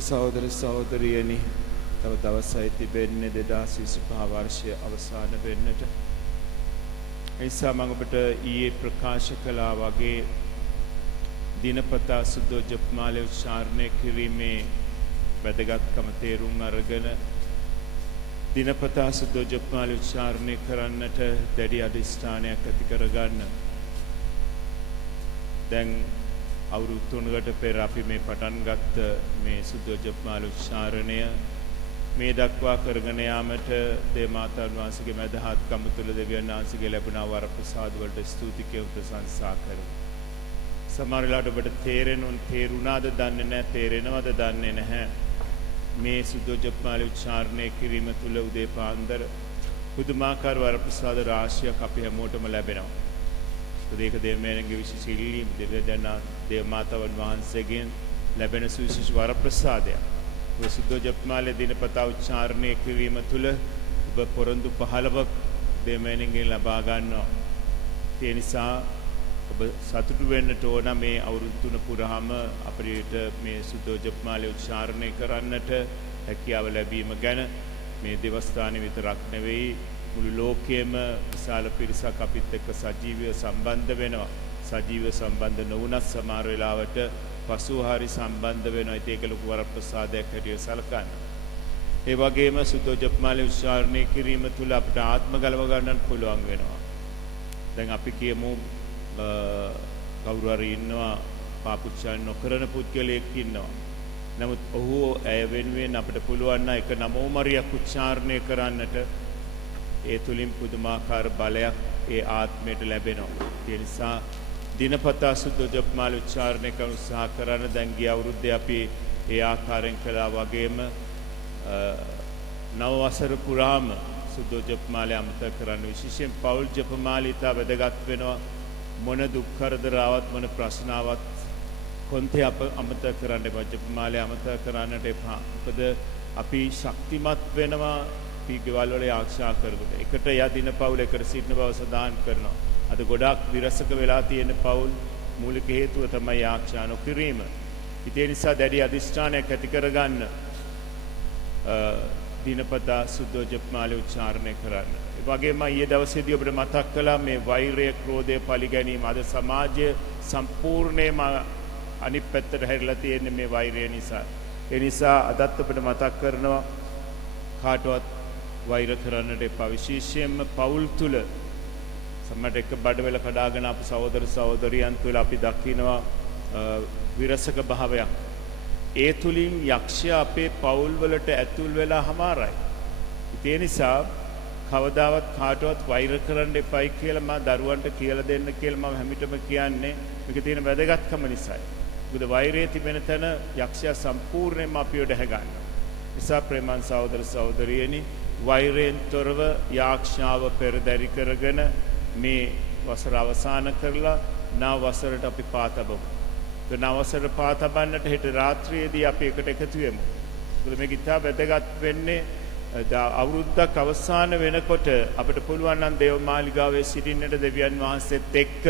සහෝදර සහෝදරියනි තව දවසයි තිබෙන්නේ 2025 වර්ෂයේ අවසාන වෙන්නට. ඒ නිසා මම ඔබට ඊයේ ප්‍රකාශ කළා වගේ දිනපතා සුදෝ ජප්මාලේ උච්චාරණය කිරීමේ වැදගත්කම තේරුම් අරගෙන දිනපතා සුදෝ ජප්මාලේ උච්චාරණය කරන්නට දැඩි අධිෂ්ඨානයක් ඇති කරගන්න. දැන් අවුරුදු 3කට පෙර අපි මේ පටන් ගත්ත මේ සුදෝ ජප්මාලේ උච්චාරණය මේ දක්වා කරගෙන යාමට දේවමාතාන් වහන්සේගේ මැදහත්කම තුළ දෙවියන් වහන්සේගේ ලැබුණා වරප්‍රසාද වලට ස්තුති කියමු ප්‍රශංසා කරමු. සමහර වෙලාවට ඔබට තේරුණාද දන්නේ නැහැ, තේරෙනවද දන්නේ නැහැ. මේ සුදෝ ජප්මාලේ උච්චාරණය කිරීම තුළ උදේ පාන්දර පුදුමාකාර වරප්‍රසාද රාශියක් අපි හැමෝටම ලැබෙනවා. ඒක දෙවියන්ගේ විශේෂ ඉල්ලීම් දේවමාතාවන් වහන්සේගෙන් ලැබෙන සුවිශේෂ වරප්‍රසාදයක්. සුදෝ ජප්මාලේ දිනපතා උච්චාරණය කිරීම තුළ ඔබ පොරොන්දු 15ක් දෙවියන්ගෙන් ලබා ගන්නවා. ඒ නිසා ඔබ සතුටු වෙන්නට ඕන මේ අවුරුදු 3 පුරාම අපිට මේ සුදෝ ජප්මාලේ උච්චාරණය කරන්නට හැකියාව ලැබීම ගැන මේ දේවස්ථානයේ විතරක් නෙවෙයි මුළු ලෝකයේම විශාල පිරිසක් අපිත් එක්ක සජීවීව සම්බන්ධ වෙනවා. සජීවීව සම්බන්ධ නොවුනත් සමහර වෙලාවට පසුව හරි සම්බන්ධ වෙනවා. ඒක ලොකු වරප්‍රසාදයක් හැටියට සලකන්න. ඒ වගේම සුදෝ ජප්මාලේ උච්චාරණය කිරීම තුළ අපිට ආත්ම ගලව ගන්නත් පුළුවන් වෙනවා. දැන් අපි කියමු කවුරු හරි ඉන්නවා පාපුච්චාරණය නොකරන පුද්ගලයෙක් ඉන්නවා. නමුත් ඔහු ඇය වෙනුවෙන් අපිට පුළුවන් නම් එක නමෝ මරියක් උච්චාරණය කරන්නට ඒ තුලින් පුදුමාකාර බලයක් ඒ ආත්මයට ලැබෙනවා. ඒ නිසා දිනපතා සුදෝ ජප්මාලේ උච්චාරණය කරන උත්සාහ කරන දැන් ගිය අවුරුද්දේ අපි ඒ ආකාරයෙන් කළා වගේම නව වසර පුරාම සුදෝ ජප්මාලේ අමතක කරන්න විශේෂයෙන් පෞල් ජපමාලේ ඉතා වැදගත් වෙනවා. මොන දුක් කරදර ආවත් මොන ප්‍රශ්න ආවත් කොන්තේ අමතක කරන්න එපා. ජපමාලේ අමතක කරන්නට එපා. මොකද අපි ශක්තිමත් වෙනවා ගෙවල් වල ආශා කරගෙන එකට යදින පවුල එකට සිටින බව සඳහන් කරනවා. අද ගොඩාක් විරසක වෙලා තියෙන පවුල් මූලික හේතුව තමයි ආශා නොකිරීම. ඒ නිසා දැඩි අධිෂ්ඨානයක් ඇති කරගන්න දිනපතා සුදෝ ජප්මාලේ උච්චාරණය කරන්න. ඒ වගේම ඊයේ දවසේදී ඔබට මතක් කළා මේ වෛරය, ක්‍රෝධය, පරිගැනීම අද සමාජය සම්පූර්ණයෙන්ම අනිත් පැත්තට හැරිලා තියෙන්නේ මේ වෛරය නිසා. ඒ නිසා අදත් ඔබට මතක් කරනවා කාටවත් වෛර කරන්නට එපා. විශේෂයෙන්ම පවුල් තුල සමහර එක බඩවැල කඩාගෙන අප සහෝදර සහෝදරියන් තුල අපි දකිනවා විරසක භාවයක්. ඒ තුලින් යක්ෂයා අපේ පවුල් වලට ඇතුල් වෙලා හමාරයි. ඒ නිසා කවදාවත් කාටවත් වෛර කරන්න එපයි කියලා මම දරුවන්ට කියලා දෙන්න කියලා මම හැමිටම කියන්නේ මේක තියෙන වැදගත්කම නිසායි. මොකද වෛරයේ තිබෙන තැන යක්ෂයා සම්පූර්ණයෙන්ම අපිව දැහ ගන්නවා. නිසා ප්‍රේමන් සහෝදර සහෝදරියනි වෛරයෙන් තොරව යාක්ෂාව පෙරදරි කරගෙන මේ වසර අවසන් කරලා නව වසරට අපි පාතබමු. ඒ නව වසර පාතබන්නට හෙට රාත්‍රියේදී අපි එකට එකතු වෙමු. මොකද මේක ඉතා වැදගත් වෙන්නේ අවුරුද්දක් අවසන් වෙනකොට අපිට පුළුවන් නම් දේව මාලිගාවේ සිටින්නට දෙවියන් වහන්සේත් එක්ක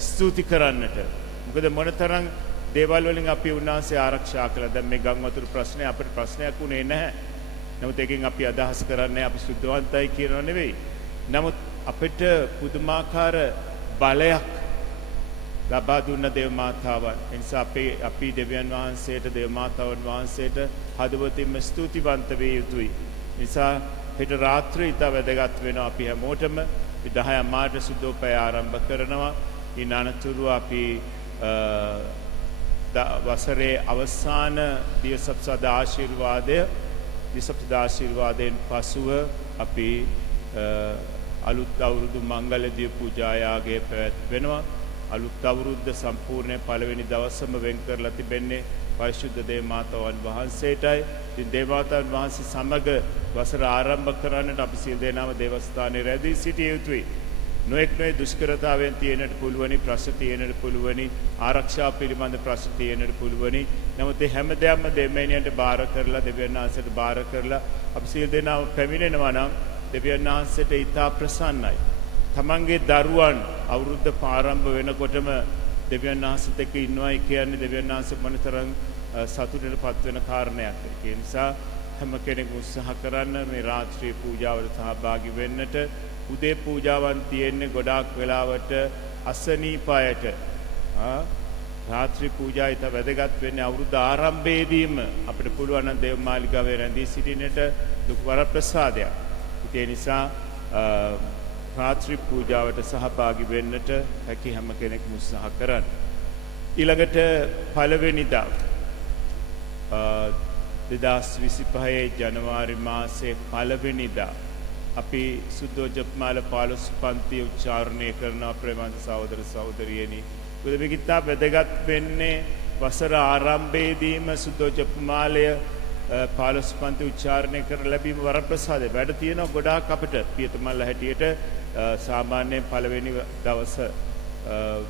ස්තුති කරන්නට. මොකද මොනතරම් දේවල් වලින් අපි උන්වහන්සේ ආරක්ෂා කළා. දැන් මේ ගම් වතුර ප්‍රශ්නේ අපිට ප්‍රශ්නයක් උනේ නැහැ. නමුත් ඒකෙන් අපි අදහස් කරන්නේ අපි සුද්ධවන්තයි කියනව නෙවෙයි. නමුත් අපිට පුදුමාකාර බලයක් ලබා දුන්න දේව මාතාවන්. ඒ නිසා අපි දෙවියන් වහන්සේට දේව මාතාවන් වහන්සේට හදවතින්ම ස්තුතිවන්ත වේ යුතුයි. නිසා හෙට රාත්‍රියේ ඉතා වැදගත් වෙනවා අපි හැමෝටම 10 මාට සුද්ධෝපය ආරම්භ කරනවා. ඊන අනතුරුව අපි වසරේ අවසාන දිවසප්සද ආශිර්වාදයෙන් පසුව අපි අලුත් අවුරුදු මංගල දිය පූජායාගය පැවැත්වෙනවා. අලුත් අවුරුද්ද සම්පූර්ණ පළවෙනි දවසම වෙන් කරලා තිබෙන්නේ පරිශුද්ධ දේවමාතාවන් වහන්සේටයි. ඉතින් දේවමාතාවන් වහන්සේ සමග වසර ආරම්භ කරන්නට අපි සියලු දෙනාම දේවස්ථානයේ රැඳී සිටිය යුතුයි. නොඑක් දුෂ්කරතාවෙන් තියෙනට පුළුවනි, ප්‍රශ්න තියෙනට පුළුවනි, ආරක්ෂා පිළිබඳ ප්‍රශ්න තියෙනට පුළුවනි. නමුත් මේ හැම දෙයක්ම දෙවියන්ට බාර කරලා දෙවියන් වහන්සේට බාර කරලා අපි සියලු දෙනාම පැමිණෙනවා නම් දෙවියන් වහන්සේට ඉතා ප්‍රසන්නයි. තමන්ගේ දරුවන් අවුරුද්ද ආරම්භ වෙනකොටම දෙවියන් වහන්සේත් එක්ක ඉන්නවයි කියන්නේ දෙවියන් වහන්සේ මොනතරම් සතුටට පත්වෙන කාරණයක්. ඒ නිසා හැම කෙනෙකුම උත්සාහ කරන්න මේ රාත්‍රී පූජාවට සහභාගී වෙන්නට. උදේ පූජාවන් තියෙන්නේ ගොඩාක් වෙලාවට අසනීප අයට. රාත්‍රී පූජාව ඉතා වැදගත් වෙන්නේ අවුරුදු ආරම්භයේදීම අපිට පුළුවන් නම් දේව මාලිගාවේ රැඳී සිටින්නට දුක් වරප්‍රසාදයක්. ඒ නිසා රාත්‍රී පූජාවට සහභාගී වෙන්නට හැකි හැම කෙනෙක්ම උත්සාහ කරන්න. ඊළඟට පළවෙනිදා 2025 ජනවාරි මාසයේ පළවෙනිදා අපි සුද්ධෝජපමාල 15 පන්තිය උච්චාරණය කරන ප්‍රේමන්ත සහෝදර සහෝදරියනි. මේක ඉතා වැදගත් වෙන්නේ වසර ආරම්භයේදීම සුද්ධෝජපමාලය 15 පන්ති උච්චාරණය කර ලැබීම වරප්‍රසාදය. වැඩ තියෙනවා ගොඩාක් අපිට පියතුමල්ල හැටියට සාමාන්‍යයෙන් පළවෙනි දවස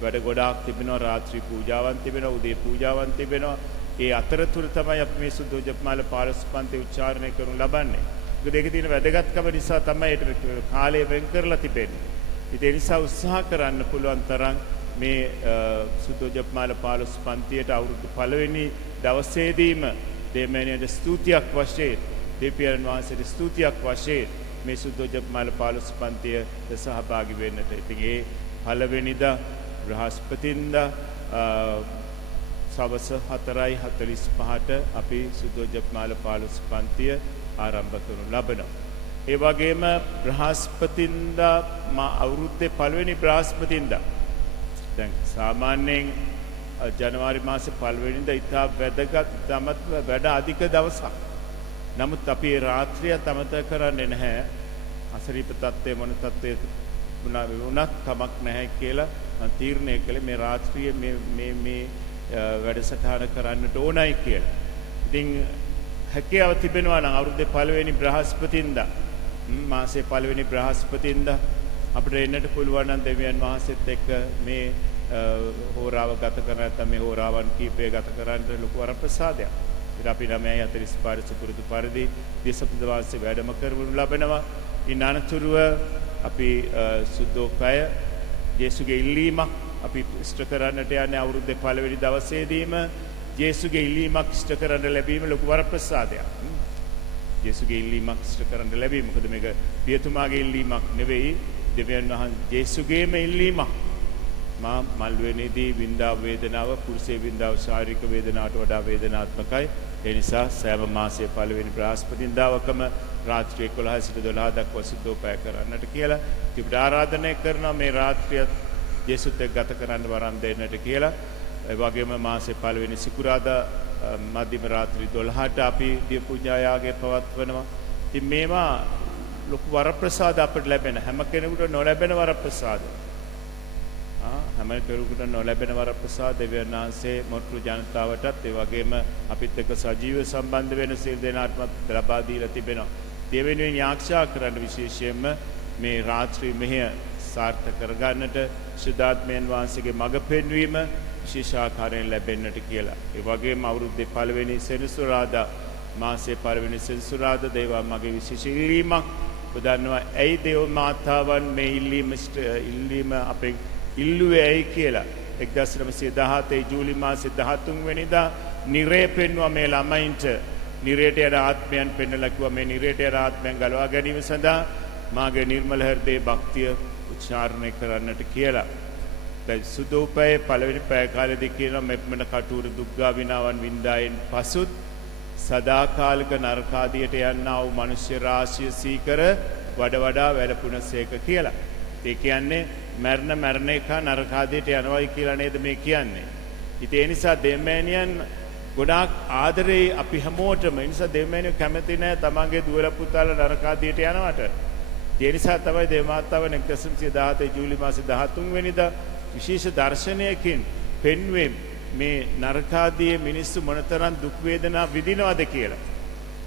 වැඩ ගොඩාක් තිබෙනවා. රාත්‍රී පූජාවන් තිබෙනවා, උදේ පූජාවන් තිබෙනවා. ඒ අතරතුර තමයි අපි මේ සුද්ධෝජපමාල 15 පන්ති උච්චාරණය කරනු ලබන්නේ. ඒක තියෙන වැදගත්කම නිසා තමයි ඒකට කාලය වෙන් කරලා තිබෙන්නේ. ඒ නිසා උත්සාහ කරන්න පුළුවන් තරම් මේ සුද්ධෝජපමාල 15 පන්තියට අවුරුදු පළවෙනි දවසේදීම දෙමෙනියට ස්තුතියක් වශයෙන් දෙවියන් වහන්සේට ස්තුතියක් වශයෙන් මේ සුද්ධෝජපමාල 15 පන්තියට සහභාගී වෙන්නට. ඉතින් ඒ පළවෙනිදා බ්‍රහස්පතින්දා සවස 4:45ට අපි සුද්ධෝජපමාල 15 පන්තිය ආරම්භ කරනු ලබනවා. ඒ වගේම බ්‍රහස්පතින්දා අවුරුද්දේ පළවෙනි බ්‍රහස්පතින්දා දැන් සාමාන්‍යයෙන් ජනවාරි මාසේ පළවෙනිදා ඉතා වැදගත් වැඩ අධික දවසක්. නමුත් අපි ඒ රාත්‍රිය අමතක කරන්නේ නැහැ. අසරීප තත්ත්වය මොන තත්ත්වයක වුණත් කමක් නැහැ කියලා මම තීරණය කළේ මේ රාත්‍රියේ මේ වැඩසටහන කරන්නට ඕනයි කියලා. ඉතින් හැකියාව තිබෙනවා නම් අවුරුද්දේ පළවෙනි බ්‍රහස්පතින්දා මාසේ පළවෙනි බ්‍රහස්පතින්දා අපිට එන්නට පුළුවන් නම් දෙවියන් වහන්සේත් එක්ක මේ හෝරාව ගත කරන්න නැත්නම් මේ හෝරාවන් කීපය ගත කරන්න ලොකු වරප්‍රසාදයක්. ඉතින් අපි 9:45 සුපුරුදු පරිදි දේශපුද වාසයේ වැඩම කරවනු ලබනවා. ඉන් අනතුරුව අපි සුද්ධෝපය යේසුගේ ඉල්ලීමක් අපි ඉෂ්ට කරන්නට යන්නේ අවුරුද්දේ පළවෙනි දවසේදීම යේසුගේ ඉල්ලීමක් ඉෂ්ට කරන්න ලැබීම ලොකු වරප්‍රසාදයක්. යේසුගේ ඉල්ලීමක් ඉෂ්ට කරන්න ලැබීම. මොකද මේක පියතුමාගේ ඉල්ලීමක් නෙවෙයි, දෙවියන් වහන්සේ යේසුගේම ඉල්ලීමක්. මා මල්වෙනේදී වින්දා වේදනාව පුරුෂේ වින්දාව ශාරීරික වේදනාවට වඩා වේදනාත්මකයි. ඒ නිසා සෑම මාසයේ පළවෙනි බ්‍රහස්පතින්දාවකම රාත්‍රී 11 සිට 12 දක්වා සුද්ධෝපය කරන්නට කියලා තිබට ආරාධනය කරනවා. මේ රාත්‍රිය යේසුත් එක්ක ගත කරන්න වරම් දෙන්නට කියලා. ඒ වගේම මාසේ පළවෙනි සිකුරාදා මධ්‍යම රාත්‍රී 12ට අපි දිය පූජා යාගය පවත්වනවා. ඉතින් මේවා ලොකු වරප්‍රසාද අපිට ලැබෙන හැම කෙනෙකුට නොලැබෙන වරප්‍රසාද. හැම කෙනෙකුට නොලැබෙන වරප්‍රසාද දෙවියන් වහන්සේ මොට්ටු ජනතාවටත් ඒ වගේම අපිත් එක්ක සජීව සම්බන්ධ වෙන සියලු දෙනාටම ලබා දීලා තිබෙනවා. ඒ වෙනුවෙන් යාක්ෂා කරන්න විශේෂයෙන්ම මේ රාත්‍රී මෙහෙය සාර්ථක කරගන්නට ශුද්ධාත්මයන් වහන්සේගේ මඟ පෙන්වීම විශේෂාකාරයෙන් ලැබෙන්නට කියලා. ඒ වගේම අවුරුද්දේ පළවෙනි සෙනසුරාදා මාසයේ පළවෙනි සෙනසුරාදා දේවා මගේ විශේෂ ඉල්ලීමක්. ඔබ ඇයි දේව මාතාවන් මේ ඉල්ලීම අපේ ඉල්ලුවේ ඇයි කියලා 1917 ජූලි මාසේ 13 වෙනිදා නිරේ පෙන්වුවා මේ ළමයින්ට. නිරේට යන ආත්මයන් පෙන්වලා කිව්වා මේ නිරේට යන ආත්මයන් ගලවා ගැනීම සඳහා මාගේ නිර්මල හෘදේ භක්තිය උච්චාරණය කරන්නට කියලා. දැන් සුදෝපයේ පළවෙනි පැය කාලෙදී කියනවා මෙපමණ කටුර දුක්ගා විනාවන් වින්දායෙන් පසුත් සදාකාලික නරකාදියට යන්නා වූ මිනිස්ය රාශිය සීකර වඩා වැඩපුණසේක කියලා. ඒ කියන්නේ මරණ එක නරකාදියට යනවායි කියලා නේද මේ කියන්නේ. ඉතින් ඒ නිසා දෙමෑණියන් ගොඩාක් ආදරේ අපි හැමෝටම. ඒ නිසා දෙමෑණියෝ කැමති නැහැ තමන්ගේ දුවලා පුතාලා නරකාදියට යනවට. ඒ නිසා තමයි දේවමාතාව 1917 ජූලි මාසේ 13 වෙනිදා විශේෂ දර්ශනයකින් පෙන්වෙන්නේ මේ නරකාදියේ මිනිස්සු මොනතරම් දුක් වේදනා විඳිනවද කියලා.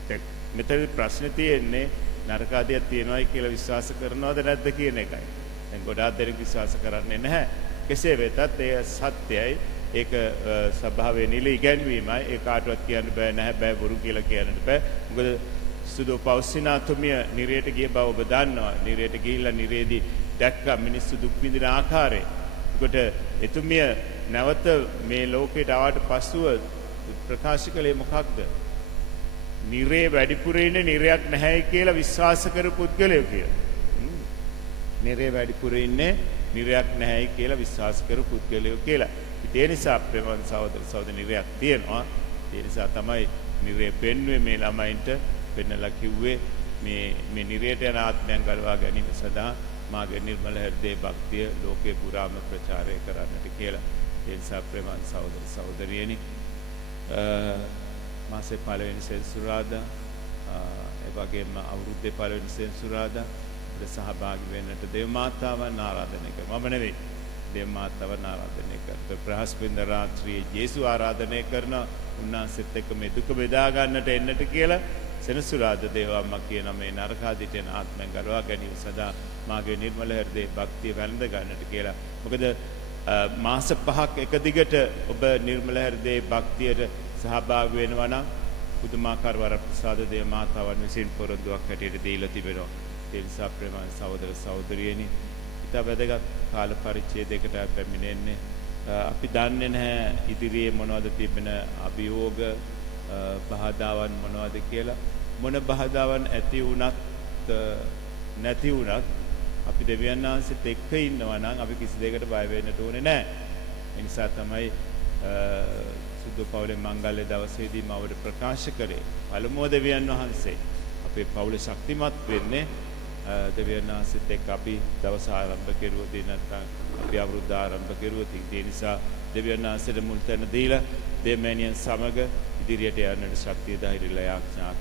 දැන් මෙතන ප්‍රශ්නේ තියෙන්නේ නරකාදියක් තියෙනවයි කියලා විශ්වාස කරනවද නැද්ද කියන එකයි. දැන් ගොඩාක් දෙනෙක් විශ්වාස කරන්නේ නැහැ. කෙසේ වෙතත් ඒ සත්‍යයි. ඒක සභාවේ නිල ඉගැන්වීමයි. ඒ කාටවත් කියන්න බෑ නැහැ බෑ බොරු කියලා කියන්නත් බෑ. මොකද සුදු පෞසිනාතුමිය නිරේට ගිය බව ඔබ දන්නවා. නිරේට ගිහිල්ලා නිරේදී දැක්කා මිනිස්සු දුක් විඳින ආකාරය. ඒකට එතුමිය නැවත මේ ලෝකයට ආවට පස්සුව ප්‍රකාශ කළේ මොකක්ද? නිරේ වැඩිපුර ඉන්නේ නිරයක් නැහැ කියලා විශ්වාස කරපු පුද්ගලයෝ කියලා. නිරේ වැඩිපුර ඉන්නේ නිරයක් නැහැ කියලා විශ්වාස කරපු පුද්ගලයෝ කියලා. ඒ නිසා ප්‍රේමවත් සහෝදර සහෝදරි නිරයක් තියෙනවා. ඒ නිසා තමයි නිරේ පෙන්වුවේ මේ ළමයින්ට පෙන්නලා කිව්වේ මේ නිරයට යන ආත්මයන් ගලවා ගැනීම සඳහා මාගේ නිර්මල හෘදේ භක්තිය ලෝකේ පුරාම ප්‍රචාරය කරන්නට කියලා. ඒ නිසා ප්‍රේමවත් සහෝදර සහෝදරියනි මාසේ පළවෙනි සෙන්සුරාදා ඒ වගේම අවුරුද්දේ පළවෙනි සෙන්සුරාදා අපිට සහභාගී වෙන්නට දේව මාතාවන් ආරාධනය කරනවා. මම නෙවෙයි දේව මාතාවන් ආරාධනය කරනවා. බ්‍රහස්පතින්දා රාත්‍රියේ යේසු ආරාධනය කරන උන්වහන්සේත් එක්ක මේ දුක බෙදා ගන්නට එන්නට කියලා සෙනසුරාදා දේව අම්මා කියන මේ නරකාදිට යන ආත්මයන් ගලවා ගැනීම සඳහා මාගේ නිර්මල හෘදේ භක්තිය වැළඳ ගන්නට කියලා. මොකද මාස 5ක් එක දිගට ඔබ නිර්මල හෘදේ භක්තියට සහභාගී වෙනවා නම් පුදුමාකාර වරප්‍රසාද දේව මාතාවන් විසින් පොරොන්දුවක් හැටියට දීලා තිබෙනවා. ඒ නිසා ප්‍රේමවත් සහෝදර සහෝදරියනි ඊට වැදගත් කාල පරිච්ඡේදයකට පැමිණෙන්නේ අපි දන්නේ නැහැ ඉදිරියේ මොනවද තිබෙන අභියෝග බාධාවන් මොනවද කියලා. මොන බාධාවන් ඇති වුණත් නැති වුණත් අපි දෙවියන් වහන්සේත් එක්ක ඉන්නවා නම් අපි කිසි දෙයකට බය වෙන්නට ඕනේ නැහැ. ඒ නිසා තමයි සුදු පවුලේ මංගල්‍ය දවසේදී මවට ප්‍රකාශ කරේ පළමුව දෙවියන් වහන්සේ අපේ පවුලේ ශක්තිමත් වෙන්නේ දෙවියන් වහන්සේත් එක්ක අපි දවස ආරම්භ කෙරුවොත් නැත්නම් අපි අවුරුද්ද ආරම්භ කෙරුවොත් ඒ නිසා දෙවියන් වහන්සේට මුල් තැන දීලා දෙමෑණියන් සමග ඉදිරියට යන්නට ශක්තිය ධෛර්යය යාඥා